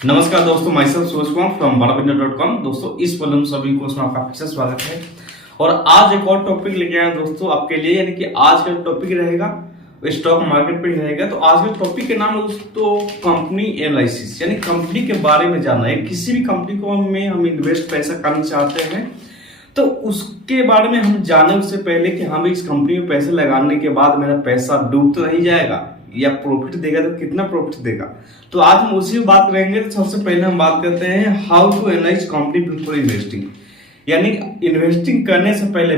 नमस्कार दोस्तों, my self Suraj Kumar from badavinda.com। दोस्तों इस वॉल्यूम सभी कोर्स में आपका फिर से स्वागत है। और आज एक और टॉपिक लेके आए दोस्तों आपके लिए, यानी कि आज का टॉपिक रहेगा स्टॉक मार्केट पे ही रहेगा। तो आज के टॉपिक के नाम है दोस्तों कंपनी एनालिसिस, यानी कंपनी के बारे में जानना है। किसी भी कंपनी को में हम इन्वेस्ट पैसा करना चाहते हैं तो उसके बारे में हम जाने उससे पहले कि हमें इस कंपनी में पैसे लगाने के बाद मेरा पैसा डूब तो नहीं जाएगा या प्रॉफिट देगा, तो कितना प्रॉफिट देगा। तो आज हम उसी में बात करेंगे। तो सबसे पहले हम बात करते हैं how to analyse company before investing, यानी इन्वेस्टिंग करने से पहले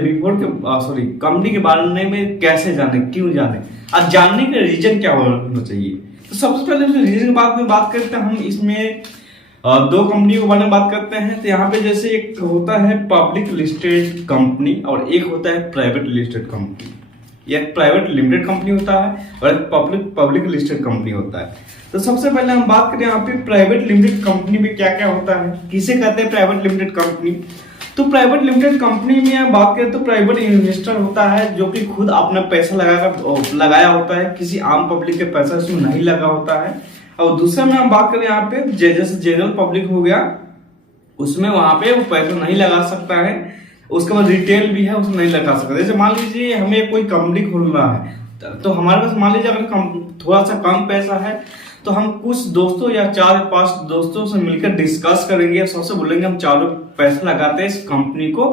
कंपनी के बारे में कैसे जाने, क्यों जाने और जानने का रीजन क्या होना चाहिए। तो सबसे पहले रीजन के बाद में बात करते हैं। हम इसमें दो कंपनी के बारे में बात करते हैं। तो यहाँ पे जैसे एक होता है पब्लिक लिस्टेड कंपनी और एक होता है प्राइवेट लिस्टेड कंपनी। एक प्राइवेट लिमिटेड कंपनी होता है और एक पब्लिक लिस्टेड कंपनी होता है। तो सबसे पहले हम बात करें यहाँ पे प्राइवेट लिमिटेड कंपनी में क्या क्या होता है, किसे कहते हैं प्राइवेट लिमिटेड कंपनी। तो प्राइवेट लिमिटेड कंपनी में हम बात करें तो प्राइवेट इन्वेस्टर होता है जो कि खुद अपना पैसा लगाया होता है, किसी आम पब्लिक के पैसा इसमें नहीं लगा होता है। और दूसरा में हम बात करें यहाँ पे जैसे जनरल पब्लिक हो गया, उसमें वहां पे वो पैसा नहीं लगा सकता है। उसके बाद रिटेल भी है, उसमें नहीं लगा सकता। जैसे मान लीजिए हमें कोई कंपनी खोलना है तो हमारे पास मान लीजिए अगर थोड़ा सा कम पैसा है तो हम कुछ दोस्तों या 4-5 दोस्तों से मिलकर डिस्कस करेंगे। सबसे बोलेंगे हम चारों पैसा लगाते हैं, इस कंपनी को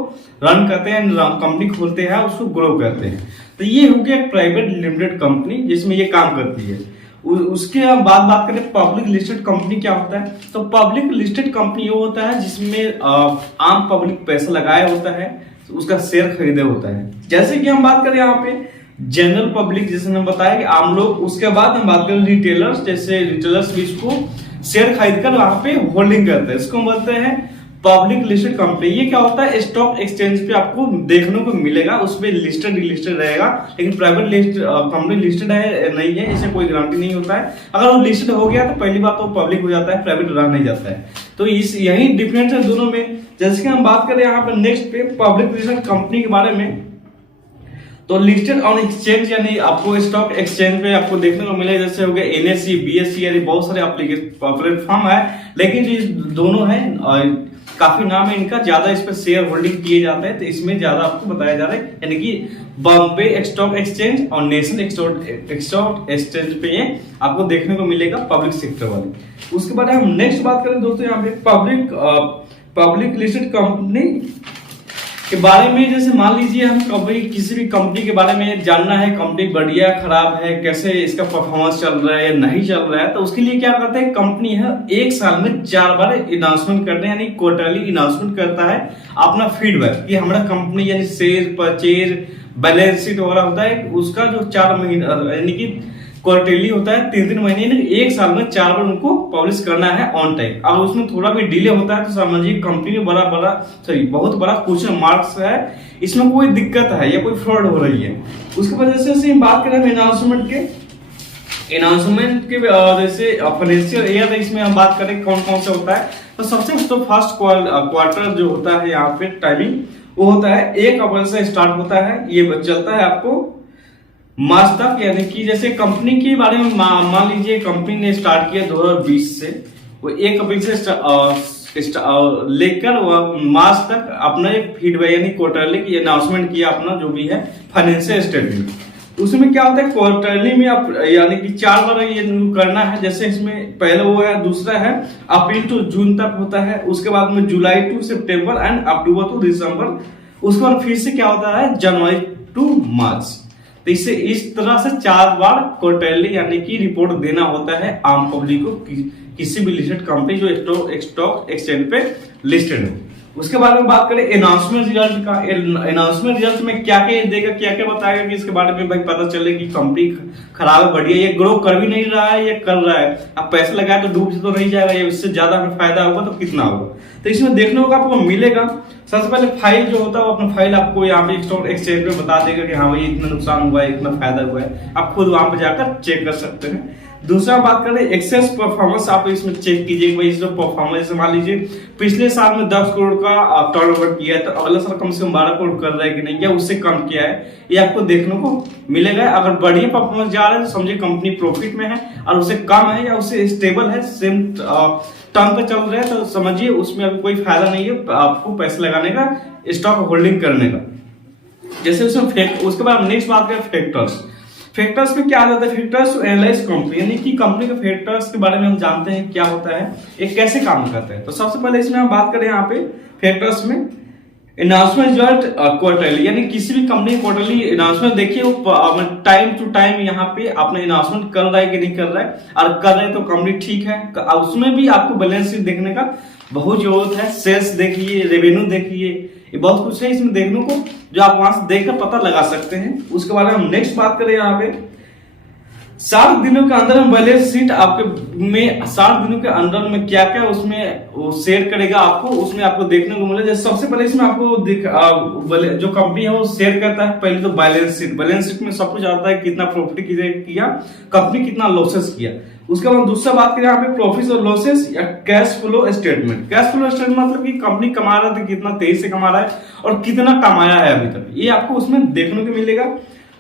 रन करते हैं, कंपनी खोलते हैं, उसको ग्रो करते हैं। तो ये हो गया एक प्राइवेट लिमिटेड कंपनी जिसमें ये काम करती है। उसके हम बात करें पब्लिक लिस्टेड कंपनी क्या होता है। तो पब्लिक लिस्टेड कंपनी वो होता है जिसमें आम पब्लिक पैसा लगाया होता है, तो उसका शेयर खरीदे होता है। जैसे कि हम बात करें यहाँ पे जनरल पब्लिक, जैसे हमने बताया कि आम लोग। उसके बाद हम बात करें रिटेलर्स, जैसे रिटेलर्स भी इसको शेयर खरीद कर वहां पे होल्डिंग करते हैं, इसको बोलते हैं पब्लिक लिस्टेड कंपनी। ये क्या होता है, स्टॉक एक्सचेंज पे आपको देखने को मिलेगा, उसमें लिस्टेड रहेगा। लेकिन प्राइवेट कंपनी लिस्टेड है नहीं है, इसे कोई गारंटी नहीं होता है। अगर वो लिस्टेड हो गया तो पहली बात तो पब्लिक हो जाता है, प्राइवेट रह नहीं जाता है। तो यही डिफरेंस है दोनों में। जैसे कि हम बात करें यहाँ पे नेक्स्ट पे पब्लिक लिस्टेड कंपनी के बारे में, तो लिस्टेड ऑन एक्सचेंज यानी आपको स्टॉक एक्सचेंज पे आपको देखने को मिलेगा। जैसे हो गया NSE, BSE, यानी बहुत सारे प्लेटफॉर्म है, लेकिन जो दोनों है काफी नाम है इनका, ज्यादा इस पर शेयर होल्डिंग किए जाते हैं। तो इसमें ज्यादा आपको बताया जा रहा है, यानी कि बॉम्बे स्टॉक एक्सचेंज और नेशनल स्टॉक एक्सचेंज पे ये आपको देखने को मिलेगा पब्लिक सेक्टर वाले। उसके बाद हम नेक्स्ट बात करें दोस्तों यहाँ पे पब्लिक लिस्टेड कंपनी के बारे में। जैसे मान लीजिए हम कभी किसी भी कंपनी के बारे में जानना है, कंपनी बढ़िया खराब है, कैसे इसका परफॉर्मेंस चल रहा है या नहीं चल रहा है, तो उसके लिए क्या करते हैं, कंपनी है एक साल में 4 बार अनाउंसमेंट करते हैं, यानी क्वार्टरली अनाउंसमेंट करता है अपना फीडबैक कि हमारा कंपनी यानी शेयर परचेज बैलेंस शीट वगैरह होता है, उसका जो 4 महीने यानी कि क्वार्टरली होता है 3-3 महीने, एक साल में 4 बार उनको पब्लिश करना है ऑन टाइम। अगर उसमें थोड़ा भी डिले होता है तो समझिए कंपनी में बहुत बड़ा क्वेश्चन मार्क्स है, इसमें कोई दिक्कत है या कोई फ्रॉड हो रही है। उसके बाद जैसे हम बात करें अनाउंसमेंट के जैसे फाइनेंशियल ईयर, इसमें हम बात करें कौन कौन से होता है। तो सबसे तो फर्स्ट क्वार्टर जो होता है यहाँ पे टाइमिंग वो होता है 1 अप्रैल से स्टार्ट होता है, ये चलता है आपको मार्च तक। यानी कि जैसे कंपनी के बारे में मान लीजिए कंपनी ने स्टार्ट किया 2020 से, वो 1 अप्रैल से लेकर मार्च तक अपना एक फीडबैक यानी क्वार्टरली की अनाउंसमेंट किया अपना जो भी है फाइनेंशियल स्टेटमेंट। उसमें क्या होता है क्वार्टरली में आप यानी कि 4 बार ये करना है। जैसे इसमें पहले वो है, दूसरा है अप्रैल टू जून तक होता है, उसके बाद में जुलाई टू सितंबर एंड अक्टूबर टू दिसंबर, उसके बाद फिर से क्या होता है जनवरी टू मार्च। तो इससे इस तरह से 4 बार क्वार्टरली यानी कि रिपोर्ट देना होता है आम पब्लिक को, किसी भी लिस्टेड कंपनी जो स्टॉक एक्सचेंज पे लिस्टेड है। उसके बारे में बात करें अनाउंसमेंट रिजल्ट का। अनाउंसमेंट रिजल्ट में क्या क्या देगा, क्या क्या बताएगा कि इसके बारे में भाई पता चले कि कंपनी खराब है, बढ़िया, ये ग्रो कर भी नहीं रहा है, ये कर रहा है। अब पैसा लगाया तो डूब तो नहीं जाएगा, ये इससे ज्यादा हमें फायदा होगा तो कितना होगा। तो इसमें देखने होगा आपको मिलेगा। सबसे पहले फाइल जो होता है वो अपना फाइल आपको यहाँ पे स्टॉक एक्सचेंज में बता देगा कि हाँ भाई इतना नुकसान हुआ है, इतना फायदा हुआ है, आप खुद वहां पे जाकर चेक कर सकते हैं। दूसरा बात करें एक्सेस परफॉर्मेंस, आप इसमें चेक कीजिए भाई जो परफॉर्मेंस, मान लीजिए पिछले साल में 10 करोड़ का टर्नओवर किया है तो अगले साल कम से कम 12 करोड़ कर रहा है कि नहीं, या उससे कम किया है, ये आपको देखने को मिलेगा। अगर बढ़िया परफॉर्मेंस जा रहा है तो समझिए कंपनी प्रॉफिट में है, और उससे कम है या उससे स्टेबल है, सेम टर्म पे चल रहा है, तो समझिए उसमें अभी कोई फायदा नहीं है आपको पैसे लगाने का, स्टॉक होल्डिंग करने का। जैसे उसमें उसके बाद नेक्स्ट बात करें फैक्टर्स। फैक्टर्स में क्या आ जाता है, फैक्टर्स टू एनालाइज कंपनी, यानी कि कंपनी के फैक्टर्स के बारे में हम जानते हैं क्या होता है, एक कैसे काम करता है। तो सबसे पहले इसमें हम बात करें यहाँ पे फैक्टर्स में अनाउंसमेंट रिजल्ट क्वार्टरली, यानी किसी भी कंपनी क्वार्टरली अनाउंसमेंट देखिए वो टाइम टू टाइम यहाँ पे अपने अनाउंसमेंट कर रहा है कि नहीं कर रहा है, और कर रहे हैं तो कंपनी ठीक है। उसमें भी आपको बैलेंस शीट देखने का बहुत जरूरत है, सेल्स देखिए, रेवेन्यू देखिए, ये बहुत कुछ है इसमें देखने को जो आप वहां से देखकर पता लगा सकते हैं। उसके बाद हम नेक्स्ट बात करें यहाँ पे 60 दिनों के अंदर में बैलेंस शीट आपके में 60 दिनों के अंदर में क्या क्या उसमें वो शेयर करेगा आपको, उसमें आपको देखने को मिले। जैसे सबसे पहले इसमें आपको जो कंपनी है वो शेयर करता है पहले तो बैलेंस शीट। बैलेंस शीट में सब कुछ आता है कितना प्रॉफिट किया कंपनी, कितना लॉसेस किया। उसके बाद दूसरा बात करें यहाँ पे प्रॉफिट और लॉसेस या cash flow statement. Cash flow statement मतलब कि कंपनी कमा रहा था कितना तेजी से कमा रहा है और कितना कमाया है अभी तक, ये आपको उसमें देखने को मिलेगा।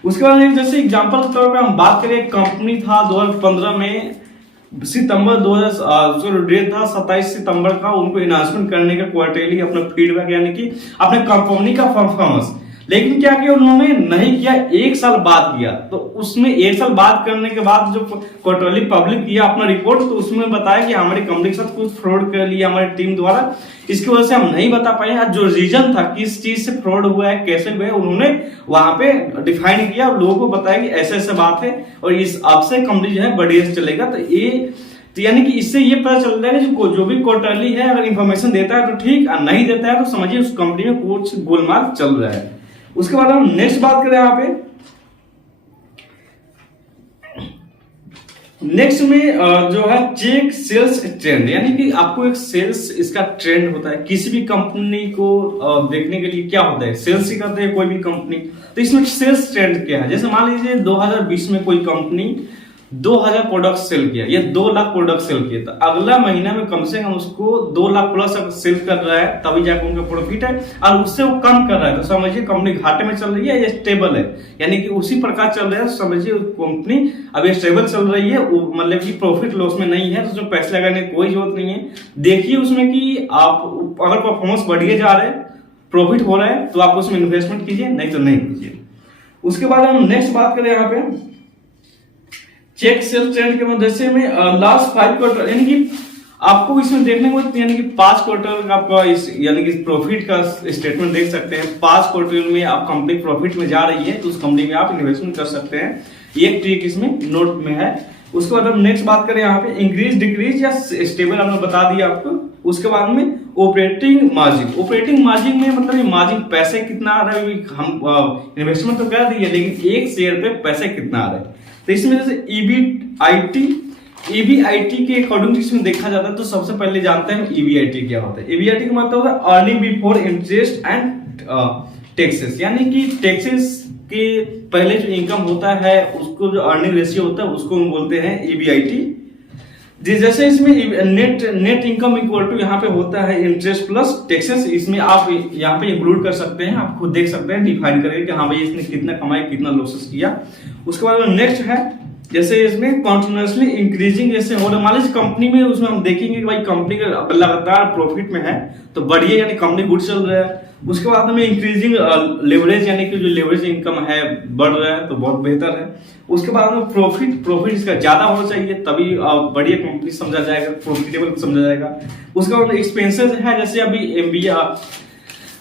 उसके बाद जैसे एग्जांपल के तौर पे हम बात करें, कंपनी था 2015 में सितंबर 2000 डेट था 27 सितंबर का, उनको अनाउंसमेंट करने का क्वार्टरली अपना फीडबैक यानी कि अपने कंपनी का परफॉर्मेंस, लेकिन क्या किया उन्होंने नहीं किया, एक साल बाद किया। तो उसमें एक साल बाद करने के बाद जो क्वार्टरली पब्लिक किया अपना रिपोर्ट, तो उसमें बताया कि हमारी कंपनी के साथ कुछ फ्रॉड कर लिया हमारी टीम द्वारा, इसकी वजह से हम नहीं बता पाए। जो रीजन था किस चीज से फ्रॉड हुआ है, कैसे हुआ है, उन्होंने वहां पे डिफाइन किया, लोगों को बताया कि ऐसे ऐसे बात है और इस अब से कंपनी जो है बढ़िया से चलेगा। तो यानी कि इससे ये पता चल रहा है कि जो भी क्वार्टरली है अगर इंफॉर्मेशन देता है तो ठीक, और नहीं देता है तो समझिए उस कंपनी में कुछ गोलमाल चल रहा है। उसके बाद हम नेक्स्ट बात करें यहाँ पे, नेक्स्ट में जो है चेक सेल्स ट्रेंड, यानी कि आपको एक सेल्स इसका ट्रेंड होता है किसी भी कंपनी को देखने के लिए। क्या होता है, सेल्स ही करते हैं कोई भी कंपनी, तो इसमें सेल्स ट्रेंड क्या है। जैसे मान लीजिए 2020 में कोई कंपनी 2000 प्रोडक्ट सेल किया या 2 लाख प्रोडक्ट सेल किया, तो अगला महीना में कम से कम उसको 2 लाख प्लस अगर सेल कर रहा है तभी जाकर उनका प्रॉफिट है, और उससे वो कम कर रहा है तो समझिए कंपनी घाटे में चल रही है या स्टेबल है, यानी कि उसी प्रकार चल रहा है तो समझिए कंपनी अभी स्टेबल चल रही है, मतलब कि प्रॉफिट लॉस में नहीं है, तो उसमें पैसे लगाने की कोई जरूरत नहीं है। देखिए उसमें कि आप अगर परफॉर्मेंस बढ़िया जा रहा है, प्रॉफिट हो रहा है, तो आप उसमें इन्वेस्टमेंट कीजिए, नहीं तो नहीं कीजिए। उसके बाद हम नेक्स्ट बात करें यहाँ पे चेक सेल्स ट्रेंड के मध्य से में लास्ट 5 क्वार्टर, यानी कि आपको इसमें देखने को यानी कि 5 क्वार्टर का आपका यानी कि प्रॉफिट का स्टेटमेंट देख सकते हैं। 5 क्वार्टर में आप कंपनी प्रॉफिट में जा रही है तो उस कंपनी में आप इन्वेस्टमेंट कर सकते हैं, एक ट्रिक इसमें नोट में है। उसके बाद हम नेक्स्ट बात करें यहाँ पे इंक्रीज डिक्रीज या स्टेबल, हमने बता दिया आपको। उसके बाद में ऑपरेटिंग मार्जिन। ऑपरेटिंग मार्जिन में मतलब ये मार्जिन पैसे कितना आ रहा है, हम इन्वेस्टमेंट तो कर दी है लेकिन एक शेयर पे पैसे कितना आ रहा है। तो इसमें जैसे ईबीआईटी के अकॉर्डिंग इसमें देखा जाता है, तो सबसे पहले जानते हैं ईबीआईटी क्या होता है। ईबीआईटी का मतलब होता है earning before interest and taxes, यानी कि टैक्सेस के पहले जो इनकम होता है उसको जो अर्निंग रेशियो होता है उसको हम बोलते हैं ईबीआईटी। जैसे इसमें नेट इनकम इक्वल टू यहाँ पे होता है इंटरेस्ट प्लस टैक्सेस, इसमें आप यहाँ पे इंक्लूड कर सकते हैं, आप खुद देख सकते हैं, डिफाइन करेंगे कि हाँ भाई इसने कितना कमाया कितना लॉसेस किया। उसके बाद नेक्स्ट है जैसे इसमें कॉन्टिन्यूसली इंक्रीजिंग, जैसे हो रहा मान लीजिए कंपनी में, उसमें हम देखेंगे कि भाई कंपनी का लगातार प्रॉफिट में है तो बढ़िया, यानी कंपनी गुड चल रहा है। उसके बाद हमें इंक्रीजिंग लेवरेज, यानी कि जो लेवरेज इनकम है बढ़ रहा है तो बहुत बेहतर है। उसके बाद में प्रॉफिट इसका ज्यादा होना चाहिए तभी बढ़िया कंपनी समझा जाएगा, प्रॉफिटेबल समझा जाएगा। उसके बाद एक्सपेंसेस है, जैसे अभी एमबीए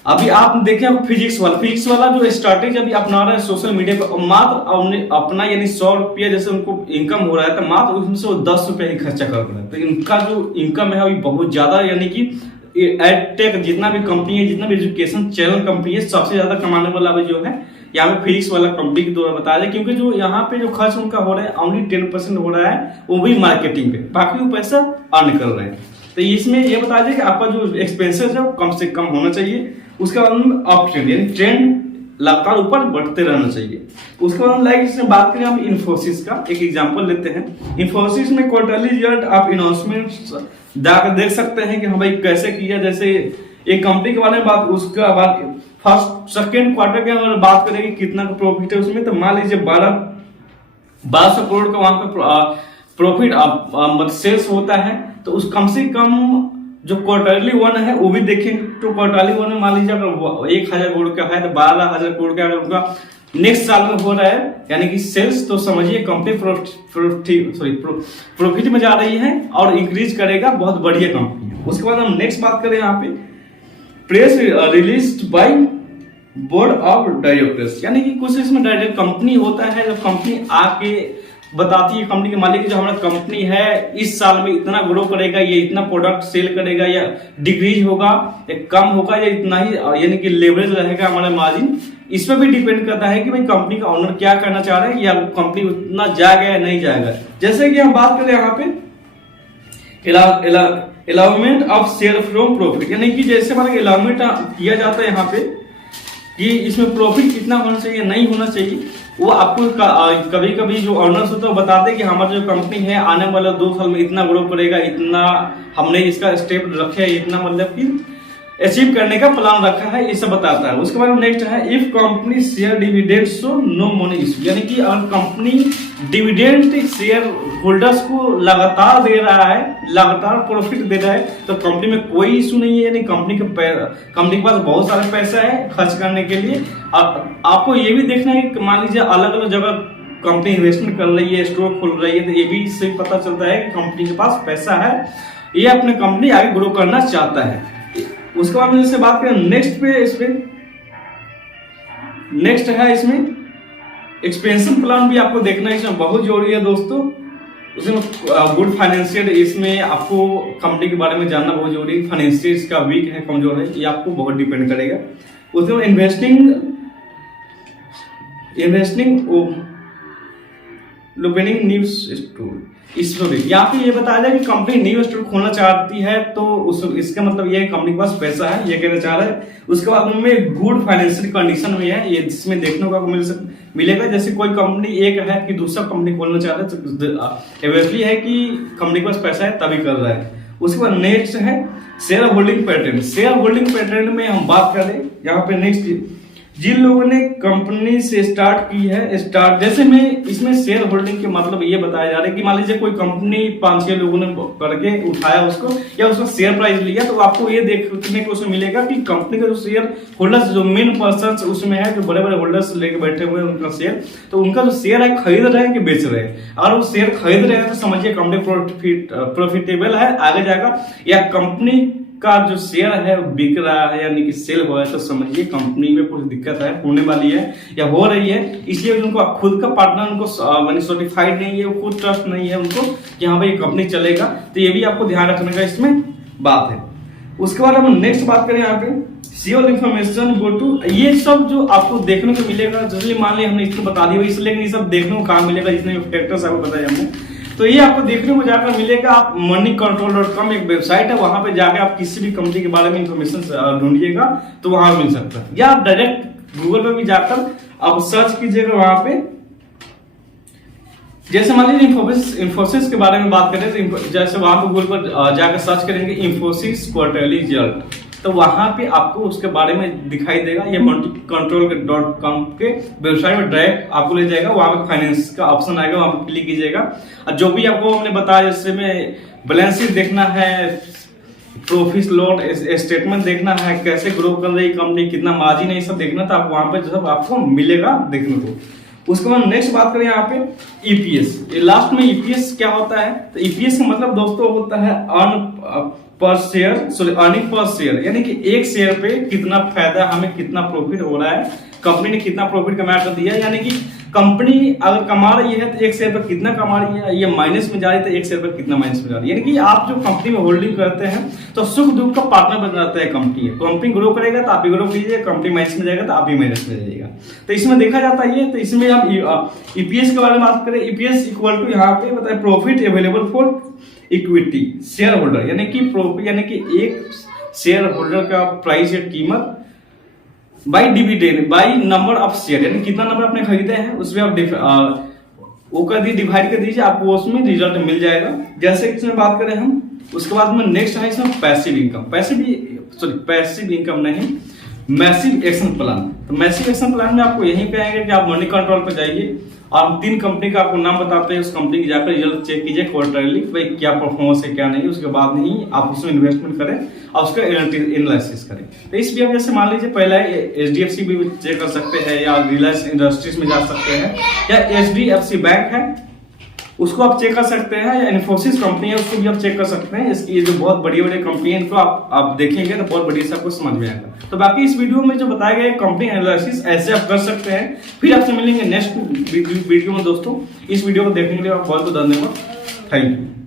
अभी आप देखिए फिजिक्स वाला जो स्ट्रैटेजी अभी अपना रहा है सोशल मीडिया पर, मात्र अपना यानी 100 रुपया जैसे उनको इनकम हो रहा है तो मात्र उसमें से वो 10 रुपया ही खर्चा कर रहे हैं। तो इनका जो इनकम है अभी बहुत ज्यादा, यानी कि एडटेक जितना भी कंपनी है, जितना भी एजुकेशन चैनल कंपनी है, सबसे ज्यादा कमाने वाला अभी जो है यहाँ पे फिजिक्स वाला कंपनी के द्वारा बताया जाए, क्योंकि जो यहाँ पे जो खर्च उनका हो रहा है ओनली 10% हो रहा है, वो भी मार्केटिंग पे, बाकी वो पैसा अर्न कर रहे हैं। तो इसमें ये बताया जाए कि आपका जो एक्सपेंसेस है वो कम से कम होना चाहिए। उसके बाद अप ट्रेंड, यानी ट्रेंड लगातार ऊपर बढ़ते रहना चाहिए। उसके बाद लाइक इसमें बात करें हम इन्फोसिस का, एक एग्जांपल लेते हैं। इन्फोसिस में क्वार्टरली रिजल्ट आप अनाउंसमेंट्स जाकर देख सकते हैं कि हाँ भाई कैसे किया। जैसे एक कंपनी के बारे में बात, उसका बाद फर्स्ट सेकेंड क्वार्टर के अगर बात करें कितना प्रॉफिट है उसमें, तो मान लीजिए 1200 करोड़ का वहां पे प्रॉफिट मतलब सेल्स होता है। तो उस कम से कम जो क्वार्टरली वन है वो भी देखेंगे, तो क्वार्टरली वन में मान लीजिए अगर 1000 करोड़ का है तो 12000 करोड़ का अगर उनका नेक्स्ट साल में हो रहा है यानी कि सेल्स, तो समझिए कंपनी प्रॉफिट में जा रही है और इंक्रीज करेगा, बहुत बढ़िया कंपनी है। उसके बाद हम नेक्स्ट बात करें यहाँ पे press release by board of directors, यानी कि कुछ इसमें डायरेक्ट कंपनी होता है, जब कंपनी आके बताती है, कंपनी के मालिक जो हमारा कंपनी है इस साल में इतना ग्रो करेगा, ये इतना प्रोडक्ट सेल करेगा, या डिक्रीज होगा या कम होगा, या इतना ही यानी कि लेवरेज रहेगा हमारा मार्जिन। इस पर भी डिपेंड करता है कि भाई कंपनी का ओनर क्या करना चाह रहा है, या कंपनी उतना जाएगा या नहीं जाएगा। जैसे कि हम बात करें यहाँ पे अलाउमेंट ऑफ शेयर फ्रॉम प्रॉफिट, यानी कि जैसे हमारा अलाउमेंट किया जाता है यहाँ पे कि इसमें प्रॉफिट कितना होना चाहिए नहीं होना चाहिए, वो आपको कभी कभी जो ऑनर्स होते हैं वो बताते हैं कि हमारा जो कंपनी है आने वाला 2 साल में इतना ग्रो करेगा, इतना हमने इसका स्टेप रखे है, इतना मतलब कि अचीव करने का प्लान रखा है, ये सब बताता है। उसके बाद नेक्स्ट है if company share dividend so no money issue, यानी कि अगर कंपनी डिविडेंड शेयर होल्डर्स को लगातार दे रहा है, लगातार प्रॉफिट दे रहा है, तो कंपनी में कोई इशू नहीं है, यानी कंपनी के पास बहुत सारा पैसा है खर्च करने के लिए। आपको ये भी देखना है कि मान लीजिए अलग अलग जगह कंपनी इन्वेस्टमेंट कर रही है, स्टोर खोल रही है, तो ये भी इससे पता चलता है कि कंपनी के पास पैसा है, ये अपने कंपनी आगे ग्रो करना चाहता है। उसके बाद में जैसे बात करें नेक्स्ट पे, इसमें नेक्स्ट है इसमें एक्सपेंशन प्लान भी आपको देखना है, इसमें बहुत जरूरी है दोस्तों। उसमें गुड फाइनेंशियल, इसमें आपको कंपनी के बारे में जानना बहुत जरूरी है, फाइनेंशियल इसका वीक है कमजोर है, ये आपको बहुत डिपेंड करेगा। उसमें इन्वेस्टिंग ओपनिंग न्यू स्टोर, इसमें भी यहाँ पे ये बताया जाए कि कंपनी न्यू स्टोर खोलना चाहती है, तो इसका मतलब ये कंपनी के पास पैसा है, ये कहना चाह रहा है। उसके बाद उनमें गुड फाइनेंशियल कंडीशन में है, ये जिसमें देखने को मिलेगा। जैसे कोई कंपनी एक है कि दूसरा कंपनी खोलना चाह रहा है, तो ऑब्वियसली है कि कंपनी के पास पैसा है तभी कर रहा है। उसके बाद नेक्स्ट है share holding pattern. Share holding pattern में हम बात करें यहाँ पे नेक्स्ट, जिन लोगों ने कंपनी से स्टार्ट की है, जैसे में इसमें शेयर होल्डिंग के मतलब ये बताया जा रहा है कि मान लीजिए कोई कंपनी 5-6 लोगों ने करके उठाया उसको, या उसका शेयर प्राइस लिया, तो आपको ये देखने को उसमें मिलेगा कि कंपनी का जो शेयर होल्डर्स, जो मेन पर्सन उसमें है, जो बड़े बड़े होल्डर्स लेके बैठे हुए हैं उनका शेयर, तो उनका जो शेयर है खरीद रहे हैं कि बेच रहे हैं। अगर वो शेयर खरीद रहे हैं तो समझिए कंपनी प्रॉफिटेबल है, आगे जाएगा, या कंपनी का जो शेयर है बिक रहा है यानी कि सेल हो रहा है, तो समझिए कंपनी में कुछ दिक्कत है, होने वाली है या हो रही है। इसलिए उनको खुद का पार्टनर उनको मानी सर्टिफाइड नहीं है, खुद ट्रस्ट नहीं है उनको कि हाँ भाई कंपनी चलेगा, तो ये भी आपको ध्यान रखने का इसमें बात है। उसके बाद हम नेक्स्ट बात करें यहाँ पे शेयर इन्फॉर्मेशन गो टू, ये सब जो आपको देखने को मिलेगा, जैसे मान लिया हमने इसको बता दिया, इसलिए ये सब देखने को कहाँ मिलेगा, जितने फैक्टर्स आपको बताया हमने, तो ये आपको देखने को जाकर मिलेगा। आप moneycontrol.com एक वेबसाइट है, वहां पे जाकर आप किसी भी कंपनी के बारे में इंफॉर्मेशन ढूंढिएगा तो वहां मिल सकता है, या आप डायरेक्ट गूगल पे भी जाकर आप सर्च कीजिएगा वहां पे। जैसे मान लीजिए इंफोसिस के बारे में बात करें, तो जैसे वहां पे गूगल पर जाकर सर्च करेंगे इंफोसिस क्वार्टरली रिजल्ट, तो वहां पे आपको उसके बारे में दिखाई देगा। ये moneycontrol.com के वेबसाइट में डायरेक्ट आपको ले जाएगा, वहां पे फाइनेंस का ऑप्शन आएगा, वहां पे क्लिक कीजिएगा। और जो भी आपको हमने बताया, जैसे में बैलेंस शीट देखना है, प्रॉफिट लॉस स्टेटमेंट देखना है, कैसे ग्रो कर रही कंपनी, कितना मार्जिन है, ये सब देखना, तो आप वहां पे सब आपको मिलेगा देखने को। उसके बाद नेक्स्ट बात करें यहाँ पे ईपीएस, लास्ट में ईपीएस क्या होता है, तो ईपीएस का मतलब दोस्तों होता है अर्निंग पर शेयर, यानी कि एक शेयर पे कितना फायदा, हमें कितना प्रॉफिट हो रहा है, कंपनी ने कितना प्रॉफिट कमाया कर दिया, यानी कि कंपनी अगर कमा रही है तो एक शेयर पर कितना कमा रही है, ये माइनस में जा रही है तो एक शेयर पर कितना माइनस में जा रही है। यानी कि आप जो कंपनी में होल्डिंग करते हैं तो सुख दुख का पार्टनर बन जाता है कंपनी। कंपनी ग्रो करेगा तो आप भी ग्रो कीजिए, कंपनी माइनस में जाएगा तो आप भी माइनस में जाइएगा, तो इसमें देखा जाता है ये। तो इसमें हम ईपीएस के बारे में बात करें, ईपीएस इक्वल टू यहाँ पे बताए profit available for equity share holder, यानी कि प्रॉफिट यानी कि एक शेयर होल्डर का प्राइस या कीमत by dividend by number of share, यानी कितना नंबर आपने खरीदे हैं उसमें आप वो कर दी डिवाइड कर दीजिए, आपको उसमें रिजल्ट मिल जाएगा। जैसे इसमें बात करें हम, उसके बाद में नेक्स्ट है इसमें पैसिव इनकम। पैसिव इनकम नहीं, मैसिव एक्शन प्लान। तो मैसिव एक्शन प्लान में आपको यही कहेंगे कि आप मनी कंट्रोल पर जाइए और हम 3 कंपनी का आपको नाम बताते हैं, उस कंपनी की जाकर रिजल्ट चेक कीजिए क्वार्टरली, भाई क्या परफॉर्मेंस है क्या नहीं, उसके बाद नहीं आप उसमें इन्वेस्टमेंट करें और उसका एनालिसिस करें। तो इस भी आप जैसे मान लीजिए पहला HDFC भी चेक कर सकते हैं, या रिलायंस इंडस्ट्रीज में जा सकते हैं, या HDFC बैंक है उसको आप चेक कर सकते हैं, या इन्फोसिस कंपनी है उसको भी आप चेक कर सकते हैं। इसकी ये जो बहुत बड़ी बड़ी कंपनी है इनको आप देखेंगे तो बहुत बड़ी से आपको समझ में आएगा। तो बाकी इस वीडियो में जो बताया गया कंपनी एनालिसिस ऐसे आप कर सकते हैं। फिर आपसे मिलेंगे नेक्स्ट वीडियो में दोस्तों। इस वीडियो को देखने के लिए आप बहुत बहुत धन्यवाद। Thank you.